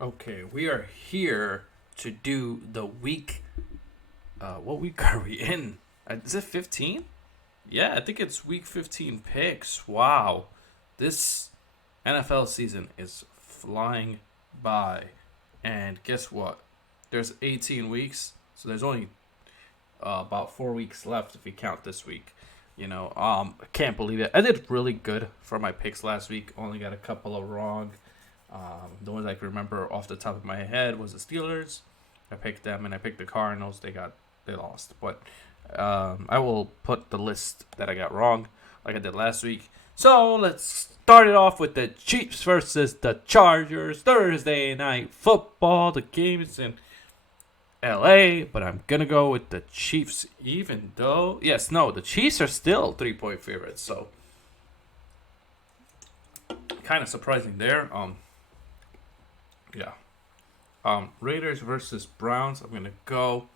Okay, we are here to do the week. What week are we in? Is it 15? Yeah, I think it's week 15 picks. Wow. This NFL season is flying by. And guess what? There's 18 weeks, so there's only about 4 weeks left if you count this week. I can't believe it. I did really good for my picks last week. Only got a couple of wrong. The ones I can remember off the top of my head was the Steelers. I picked them, and I picked the Cardinals. They lost, but I will put the list that I got wrong, like I did last week. So let's start it off with the Chiefs versus the Chargers. Thursday night football. The game is in LA, but I'm gonna go with the Chiefs, even though the Chiefs are still 3-point favorites. So kind of surprising there. Yeah. Raiders versus Browns. I'm gonna go.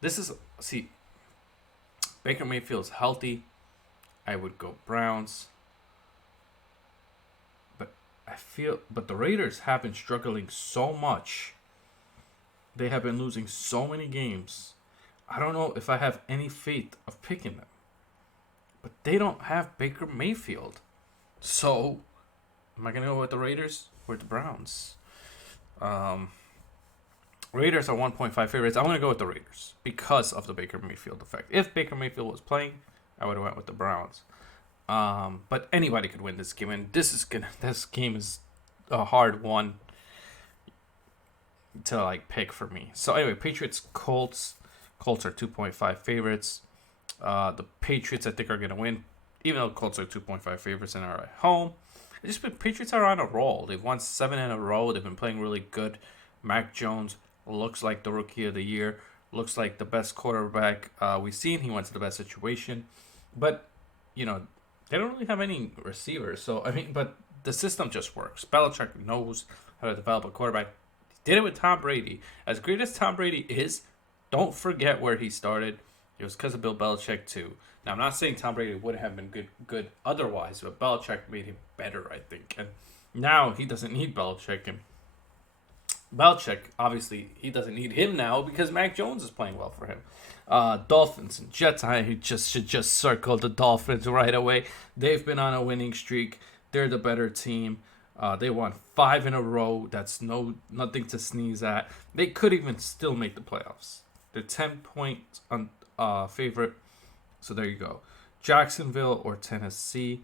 This is see. Baker Mayfield's healthy. I would go Browns. But the Raiders have been struggling so much. They have been losing so many games. I don't know if I have any faith of picking them. But they don't have Baker Mayfield. So, am I gonna go with the Raiders or the Browns? Um, Raiders are 1.5 favorites. I'm going to go with the Raiders because of the Baker Mayfield effect. If Baker Mayfield was playing, I would have went with the Browns. But anybody could win this game, and this game is a hard one to pick for me. So anyway, Patriots Colts. Colts are 2.5 favorites. The Patriots I think are going to win, even though Colts are 2.5 favorites and are at home. Patriots are on a roll. They've won 7 in a row. They've been playing really good. Mac Jones looks like the rookie of the year. Looks like the best quarterback we've seen. He went to the best situation. But, they don't really have any receivers. But the system just works. Belichick knows how to develop a quarterback. He did it with Tom Brady. As great as Tom Brady is, don't forget where he started. It was because of Bill Belichick, too. Now, I'm not saying Tom Brady would have been good otherwise, but Belichick made him better, I think. And now he doesn't need Belichick. And Belichick, obviously, he doesn't need him now because Mac Jones is playing well for him. Dolphins and Jets, I should just circle the Dolphins right away. They've been on a winning streak. They're the better team. They won 5 in a row. That's nothing to sneeze at. They could even still make the playoffs. They're 10-point favorite. So there you go. Jacksonville or Tennessee.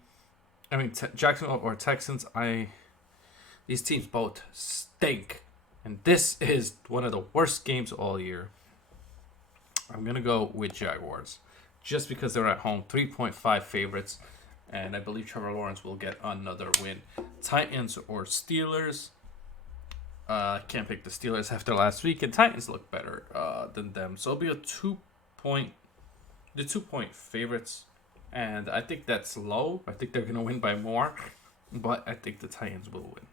Jacksonville or Texans. These teams both stink. And this is one of the worst games all year. I'm going to go with Jaguars. Just because they're at home. 3.5 favorites. And I believe Trevor Lawrence will get another win. Titans or Steelers. Can't pick the Steelers after last week. And Titans look better than them. So it'll be a 2-point favorites, and I think that's low. I think they're going to win by more, but I think the Titans will win.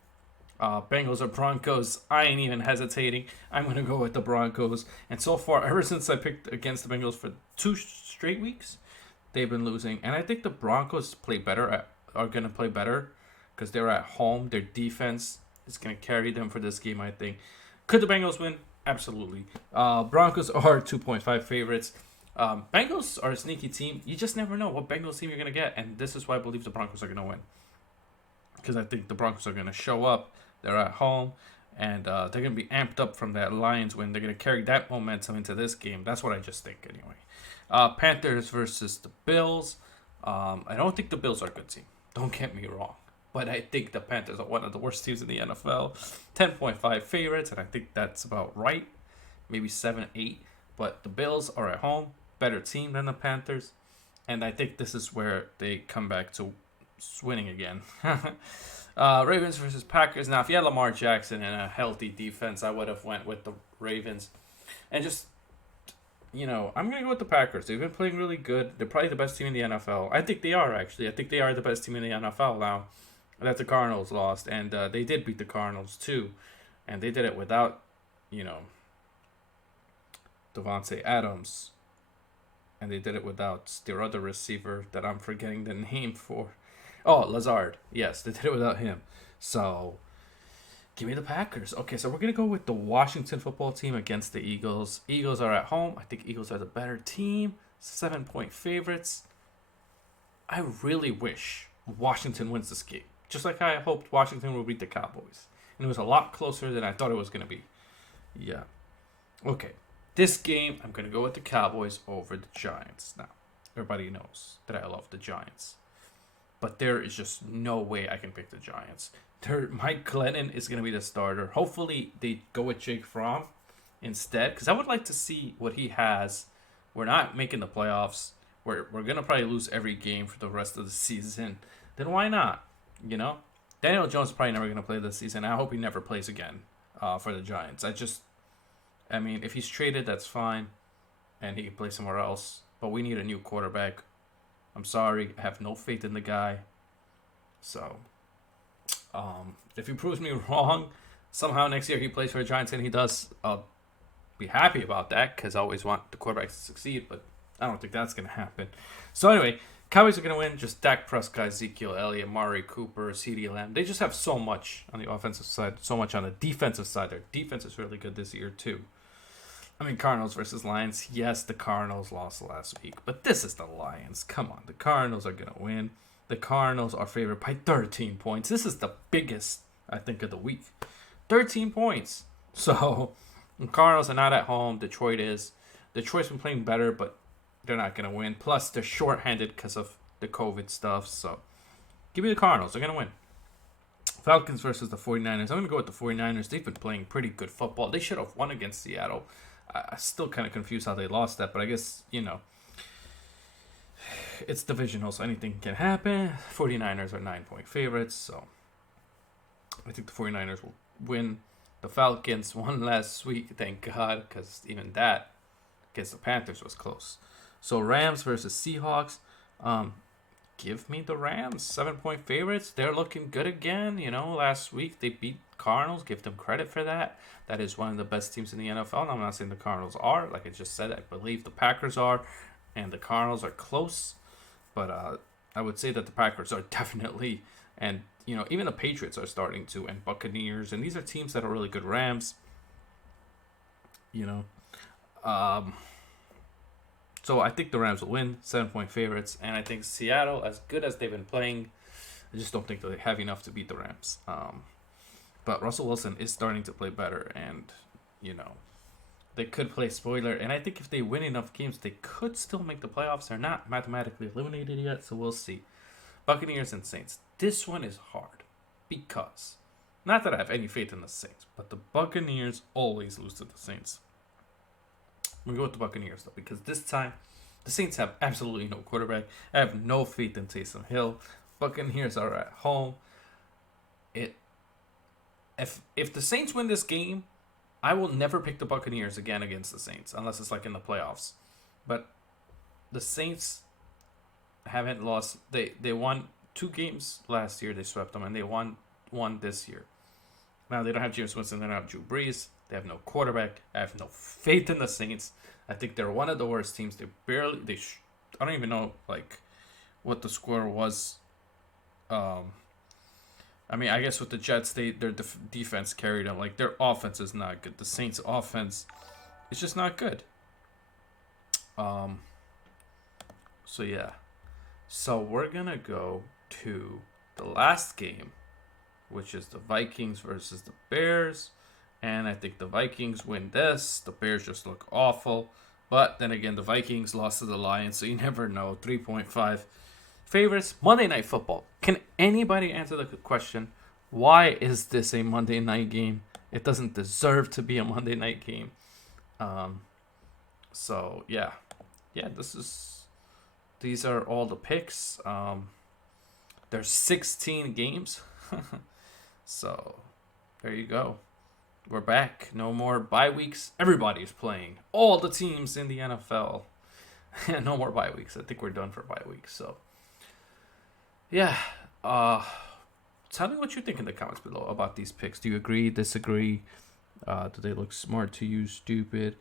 Bengals or Broncos, I ain't even hesitating. I'm going to go with the Broncos, and so far, ever since I picked against the Bengals for 2 straight weeks, they've been losing, and I think the Broncos are going to play better because they're at home. Their defense is going to carry them for this game, I think. Could the Bengals win? Absolutely. Broncos are 2.5 favorites. Bengals are a sneaky team. You just never know what Bengals team you're going to get. And this is why I believe the Broncos are going to win. Because I think the Broncos are going to show up. They're at home. And they're going to be amped up from that Lions win. They're going to carry that momentum into this game. That's what I just think anyway. Panthers versus the Bills. I don't think the Bills are a good team. Don't get me wrong. But I think the Panthers are one of the worst teams in the NFL. 10.5 favorites. And I think that's about right. Maybe 7, 8. But the Bills are at home. Better team than the Panthers, and I think this is where they come back to winning again. Ravens versus Packers. Now, if you had Lamar Jackson and a healthy defense, I would have went with the Ravens, and I'm gonna go with the Packers. They've been playing really good. They're probably the best team in the NFL. I think they are actually. I think they are the best team in the NFL now. That the Cardinals lost, and they did beat the Cardinals too, and they did it without, Devontae Adams. And they did it without their other receiver that I'm forgetting the name for. Oh, Lazard. Yes, they did it without him. So, Give me the Packers. Okay, so we're going to go with the Washington football team against the Eagles. Eagles are at home. I think Eagles are the better team. 7-point favorites. I really wish Washington wins this game. Just like I hoped Washington would beat the Cowboys. And it was a lot closer than I thought it was going to be. Yeah. Okay. This game, I'm going to go with the Cowboys over the Giants. Now, everybody knows that I love the Giants. But there is just no way I can pick the Giants. Mike Glennon is going to be the starter. Hopefully, they go with Jake Fromm instead. Because I would like to see what he has. We're not making the playoffs. We're going to probably lose every game for the rest of the season. Then why not? You know? Daniel Jones is probably never going to play this season. I hope he never plays again for the Giants. I mean, if he's traded, that's fine. And he can play somewhere else. But we need a new quarterback. I'm sorry. I have no faith in the guy. So, if he proves me wrong, somehow next year he plays for the Giants and he does, I'll be happy about that because I always want the quarterbacks to succeed. But I don't think that's going to happen. So, anyway, Cowboys are going to win. Just Dak Prescott, Ezekiel Elliott, Amari Cooper, CeeDee Lamb. They just have so much on the offensive side, so much on the defensive side. Their defense is really good this year, too. I mean, Cardinals versus Lions. Yes, the Cardinals lost last week, but this is the Lions. Come on, the Cardinals are going to win. The Cardinals are favored by 13 points. This is the biggest, I think, of the week. 13 points. So, the Cardinals are not at home. Detroit is. Detroit's been playing better, but they're not going to win. Plus, they're shorthanded because of the COVID stuff. So, give me the Cardinals. They're going to win. Falcons versus the 49ers. I'm going to go with the 49ers. They've been playing pretty good football. They should have won against Seattle. I'm still kind of confused how they lost that, but I guess, it's divisional, so anything can happen. 49ers are 9-point favorites, so I think the 49ers will win. The Falcons won last week, thank God, because even that against the Panthers was close. So Rams versus Seahawks. Give me the Rams, 7-point favorites. They're looking good again. Last week they beat Cardinals. Give them credit for that. That is one of the best teams in the NFL. And I'm not saying the Cardinals are. Like I just said, I believe the Packers are. And the Cardinals are close. But I would say that the Packers are definitely. And, even the Patriots are starting to. And Buccaneers. And these are teams that are really good. Rams. So I think the Rams will win, 7-point favorites, and I think Seattle, as good as they've been playing, I just don't think that they have enough to beat the Rams. But Russell Wilson is starting to play better, and they could play spoiler. And I think if they win enough games, they could still make the playoffs. They're not mathematically eliminated yet, so we'll see. Buccaneers and Saints. This one is hard because, not that I have any faith in the Saints, but the Buccaneers always lose to the Saints. I'm going to go with the Buccaneers, though, because this time, the Saints have absolutely no quarterback. I have no faith in Taysom Hill. Buccaneers are at home. If the Saints win this game, I will never pick the Buccaneers again against the Saints, unless it's like in the playoffs. But the Saints haven't lost. They won 2 games last year. They swept them, and they won one this year. Now, they don't have James Winston. They don't have Drew Brees. They have no quarterback. I have no faith in the Saints. I think they're one of the worst teams. I don't even know what the score was. I guess with the Jets, their defense carried them. Their offense is not good. The Saints' offense is just not good. So yeah. So we're gonna go to the last game, which is the Vikings versus the Bears. And I think the Vikings win this. The Bears just look awful. But then again, the Vikings lost to the Lions, so you never know. 3.5 favorites. Monday Night Football. Can anybody answer the question, why is this a Monday night game? It doesn't deserve to be a Monday night game. So, yeah. Yeah, these are all the picks. There's 16 games. So, there you go. We're back. No more bye weeks. Everybody's playing. All the teams in the NFL. No more bye weeks. I think we're done for bye weeks. So, yeah. Tell me what you think in the comments below about these picks. Do you agree, disagree? Do they look smart to you, stupid?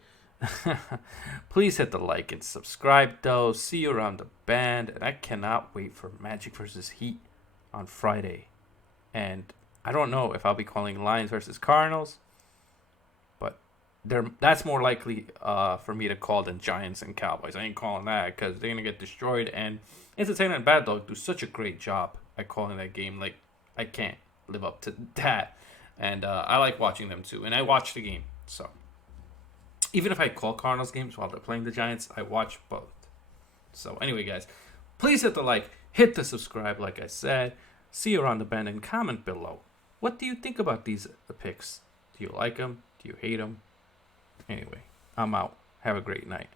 Please hit the like and subscribe, though. See you around the band. And I cannot wait for Magic versus Heat on Friday. And I don't know if I'll be calling Lions versus Cardinals, but that's more likely for me to call than Giants and Cowboys. I ain't calling that because they're gonna get destroyed. And Entertainment and Bad Dog do such a great job at calling that game. Like, I can't live up to that. And I like watching them too. And I watch the game. So even if I call Cardinals games while they're playing the Giants, I watch both. So anyway, guys, please hit the like, hit the subscribe, like I said. See you around the bend and comment below. What do you think about these picks? Do you like them? Do you hate them? Anyway, I'm out. Have a great night.